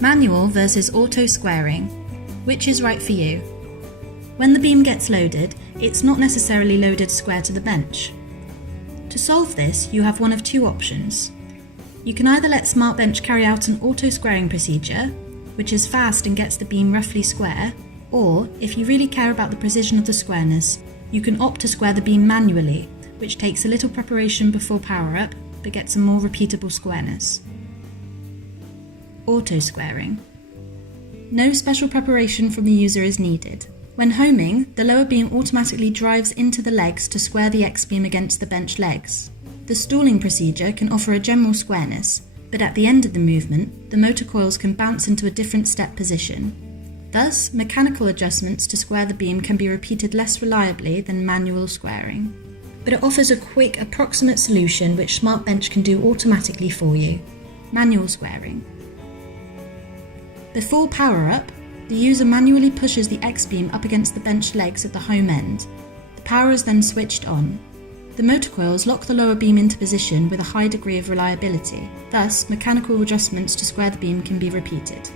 Manual versus auto squaring. Which is right for you? When the beam gets loaded, it's not necessarily loaded square to the bench. To solve this, you have one of two options. You can either let SmartBench carry out an auto squaring procedure, which is fast and gets the beam roughly square, or, if you really care about the precision of the squareness, you can opt to square the beam manually, which takes a little preparation before power-up, but gets a more repeatable squareness. Auto squaring. No special preparation from the user is needed. When homing, the lower beam automatically drives into the legs to square the X-beam against the bench legs. The stalling procedure can offer a general squareness, but at the end of the movement, the motor coils can bounce into a different step position. Thus, mechanical adjustments to square the beam can be repeated less reliably than manual squaring. But it offers a quick, approximate solution which SmartBench can do automatically for you. Manual squaring. Before power-up, the user manually pushes the X-beam up against the bench legs at the home end. The power is then switched on. The motor coils lock the lower beam into position with a high degree of reliability. Thus, mechanical adjustments to square the beam can be repeated.